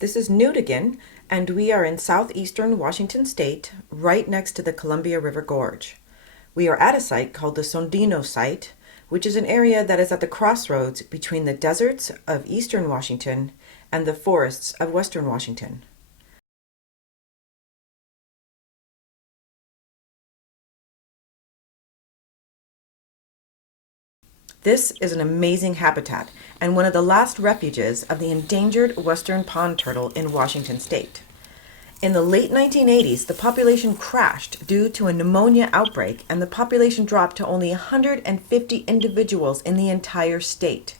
This is Newt again, and we are in southeastern Washington state, right next to the Columbia River Gorge. We are at a site called the Sondino site, which is an area that is at the crossroads between the deserts of eastern Washington and the forests of western Washington. This is an amazing habitat and one of the last refuges of the endangered western pond turtle in Washington state. In the late 1980s, the population crashed due to a pneumonia outbreak, and the population dropped to only 150 individuals in the entire state.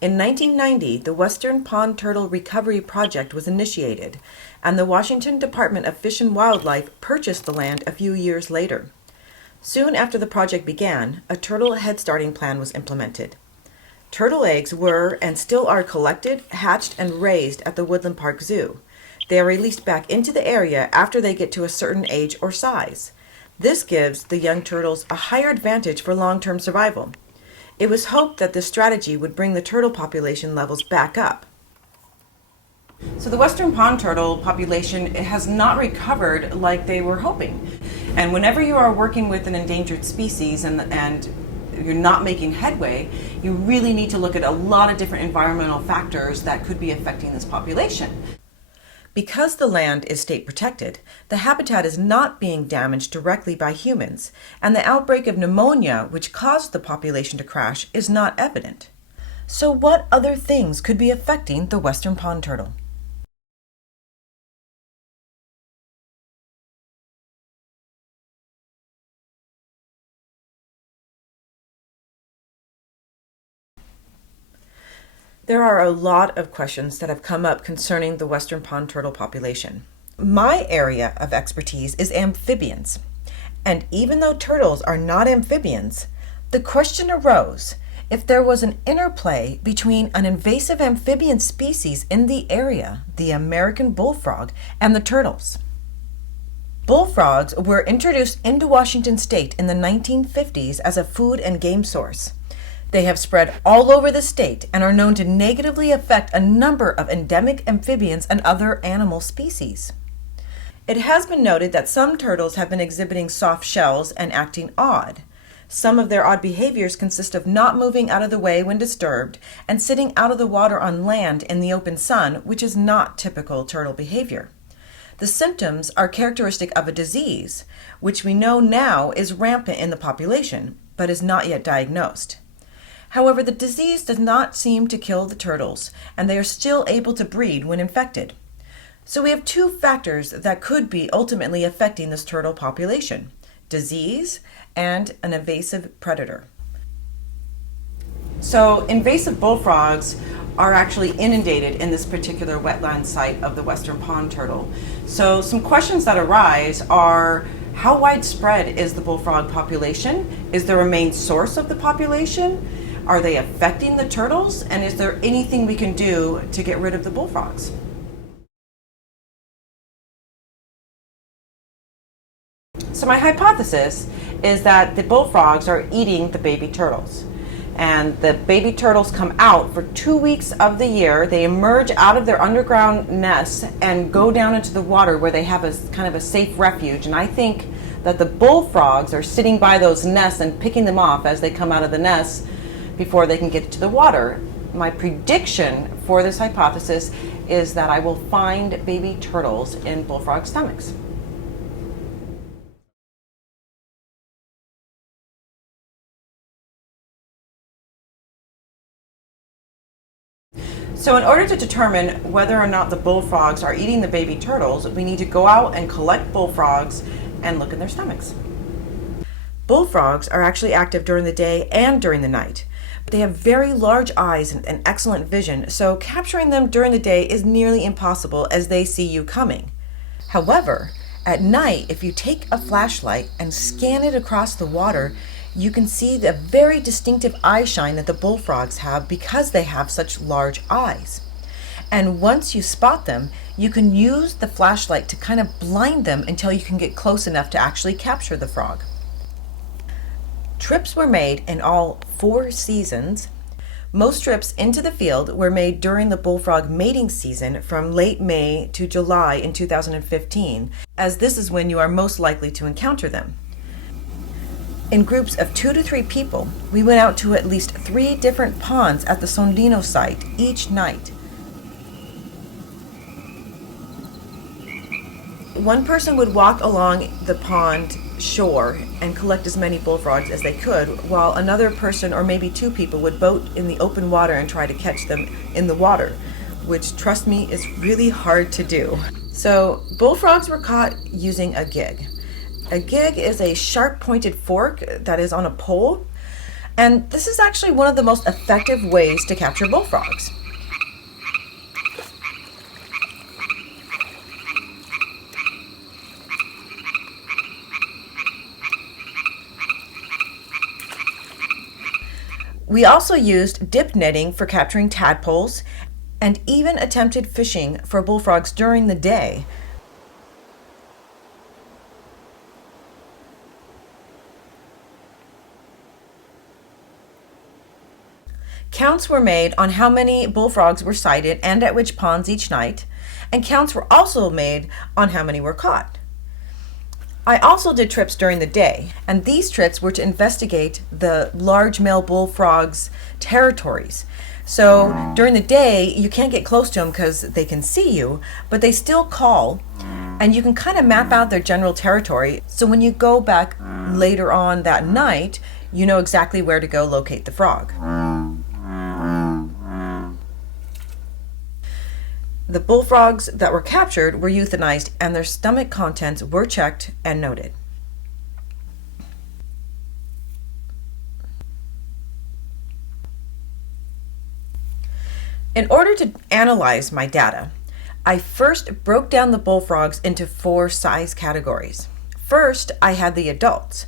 In 1990, the Western Pond Turtle Recovery Project was initiated, and the Washington Department of Fish and Wildlife purchased the land a few years later. Soon after the project began, a turtle head starting plan was implemented. Turtle eggs were and still are collected, hatched, and raised at the Woodland Park Zoo. They are released back into the area after they get to a certain age or size. This gives the young turtles a higher advantage for long-term survival. It was hoped that this strategy would bring the turtle population levels back up. So the western pond turtle population has not recovered like they were hoping. And whenever you are working with an endangered species and you're not making headway, you really need to look at a lot of different environmental factors that could be affecting this population. Because the land is state protected, the habitat is not being damaged directly by humans, and the outbreak of pneumonia, which caused the population to crash, is not evident. So what other things could be affecting the western pond turtle? There are a lot of questions that have come up concerning the western pond turtle population. My area of expertise is amphibians, and even though turtles are not amphibians, the question arose if there was an interplay between an invasive amphibian species in the area, the American bullfrog, and the turtles. Bullfrogs were introduced into Washington state in the 1950s as a food and game source. They have spread all over the state and are known to negatively affect a number of endemic amphibians and other animal species. It has been noted that some turtles have been exhibiting soft shells and acting odd. Some of their odd behaviors consist of not moving out of the way when disturbed and sitting out of the water on land in the open sun, which is not typical turtle behavior. The symptoms are characteristic of a disease, which we know now is rampant in the population, but is not yet diagnosed. However, the disease does not seem to kill the turtles, and they are still able to breed when infected. So we have two factors that could be ultimately affecting this turtle population: disease and an invasive predator. So invasive bullfrogs are actually inundated in this particular wetland site of the western pond turtle. So some questions that arise are: how widespread is the bullfrog population? Is there a main source of the population? Are they affecting the turtles? And is there anything we can do to get rid of the bullfrogs? So my hypothesis is that the bullfrogs are eating the baby turtles. And the baby turtles come out for 2 weeks of the year. They emerge out of their underground nests and go down into the water where they have a kind of a safe refuge. And I think that the bullfrogs are sitting by those nests and picking them off as they come out of the nests before they can get to the water. My prediction for this hypothesis is that I will find baby turtles in bullfrog stomachs. So in order to determine whether or not the bullfrogs are eating the baby turtles, we need to go out and collect bullfrogs and look in their stomachs. Bullfrogs are actually active during the day and during the night. They have very large eyes and excellent vision, so capturing them during the day is nearly impossible as they see you coming. However, at night, if you take a flashlight and scan it across the water, you can see the very distinctive eye shine that the bullfrogs have because they have such large eyes. And once you spot them, you can use the flashlight to kind of blind them until you can get close enough to actually capture the frog. Trips were made in all 4 seasons. Most trips into the field were made during the bullfrog mating season from late May to July in 2015, as this is when you are most likely to encounter them. In groups of 2 to 3 people, we went out to at least 3 different ponds at the Sondino site each night. One person would walk along the pond shore and collect as many bullfrogs as they could, while another person or maybe 2 people would boat in the open water and try to catch them in the water, which, trust me, is really hard to do. So bullfrogs were caught using a gig. A gig is a sharp-pointed fork that is on a pole, and this is actually one of the most effective ways to capture bullfrogs. We also used dip netting for capturing tadpoles and even attempted fishing for bullfrogs during the day. Counts were made on how many bullfrogs were sighted and at which ponds each night, and counts were also made on how many were caught. I also did trips during the day, and these trips were to investigate the large male bullfrogs' territories. So during the day, you can't get close to them because they can see you, but they still call, and you can kind of map out their general territory. So when you go back later on that night, you know exactly where to go locate the frog. The bullfrogs that were captured were euthanized and their stomach contents were checked and noted. In order to analyze my data, I first broke down the bullfrogs into 4 size categories. First, I had the adults,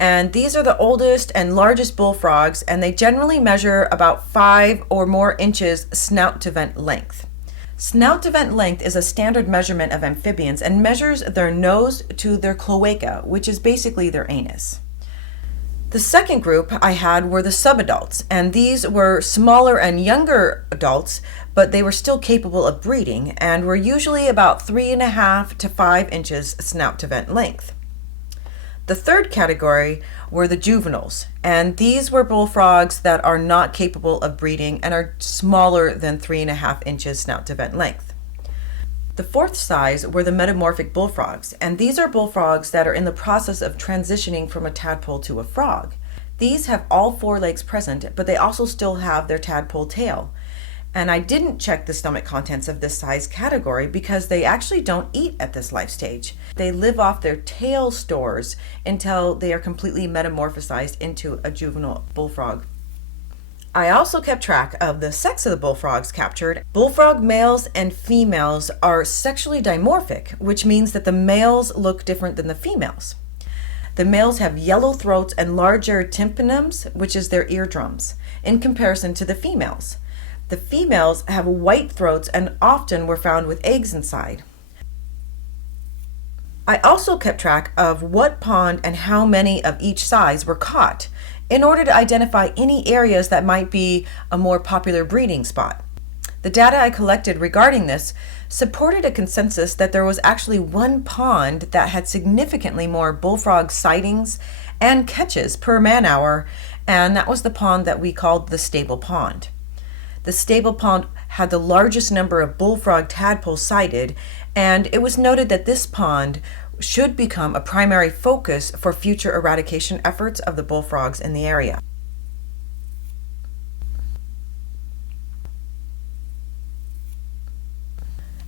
and these are the oldest and largest bullfrogs, and they generally measure about 5 or more inches snout to vent length. Snout to vent length is a standard measurement of amphibians and measures their nose to their cloaca, which is basically their anus. The second group I had were the subadults, and these were smaller and younger adults, but they were still capable of breeding and were usually about 3.5 to 5 inches snout to vent length. The third category were the juveniles, and these were bullfrogs that are not capable of breeding and are smaller than 3.5 inches snout to vent length. The fourth size were the metamorphic bullfrogs, and these are bullfrogs that are in the process of transitioning from a tadpole to a frog. These have all 4 legs present, but they also still have their tadpole tail. And I didn't check the stomach contents of this size category because they actually don't eat at this life stage. They live off their tail stores until they are completely metamorphosized into a juvenile bullfrog. I also kept track of the sex of the bullfrogs captured. Bullfrog males and females are sexually dimorphic, which means that the males look different than the females. The males have yellow throats and larger tympanums, which is their eardrums, in comparison to the females. The females have white throats and often were found with eggs inside. I also kept track of what pond and how many of each size were caught in order to identify any areas that might be a more popular breeding spot. The data I collected regarding this supported a consensus that there was actually one pond that had significantly more bullfrog sightings and catches per man-hour, and that was the pond that we called the Stable Pond. The Stable Pond had the largest number of bullfrog tadpoles sighted, and it was noted that this pond should become a primary focus for future eradication efforts of the bullfrogs in the area.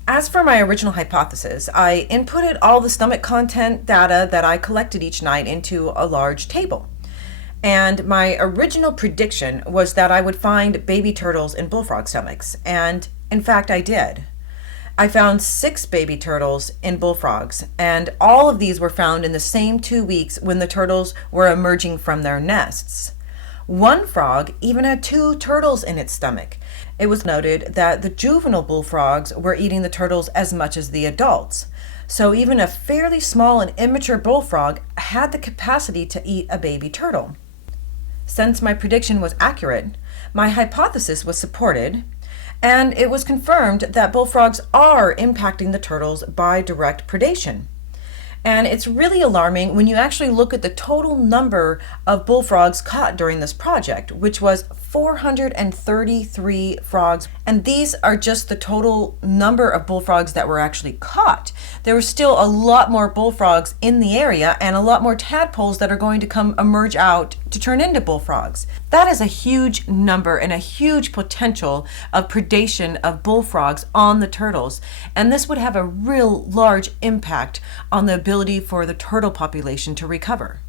As for my original hypothesis, I inputted all the stomach content data that I collected each night into a large table. And my original prediction was that I would find baby turtles in bullfrog stomachs, and in fact I did. I found 6 baby turtles in bullfrogs, and all of these were found in the same 2 weeks when the turtles were emerging from their nests. One frog even had 2 turtles in its stomach. It was noted that the juvenile bullfrogs were eating the turtles as much as the adults. So even a fairly small and immature bullfrog had the capacity to eat a baby turtle. Since my prediction was accurate, my hypothesis was supported, and it was confirmed that bullfrogs are impacting the turtles by direct predation. And it's really alarming when you actually look at the total number of bullfrogs caught during this project, which was 433 frogs. And these are just the total number of bullfrogs that were actually caught. There were still a lot more bullfrogs in the area and a lot more tadpoles that are going to emerge out to turn into bullfrogs. That is a huge number and a huge potential of predation of bullfrogs on the turtles. And this would have a real large impact on the ability for the turtle population to recover.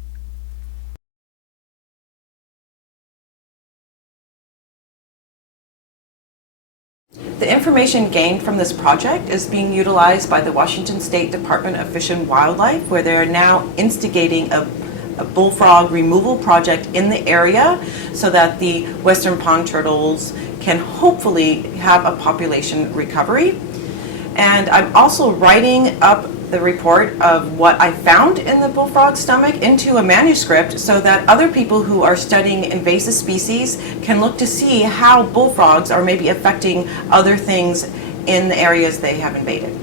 The information gained from this project is being utilized by the Washington State Department of Fish and Wildlife, where they are now instigating a bullfrog removal project in the area so that the western pond turtles can hopefully have a population recovery. And I'm also writing up the report of what I found in the bullfrog's stomach into a manuscript so that other people who are studying invasive species can look to see how bullfrogs are maybe affecting other things in the areas they have invaded.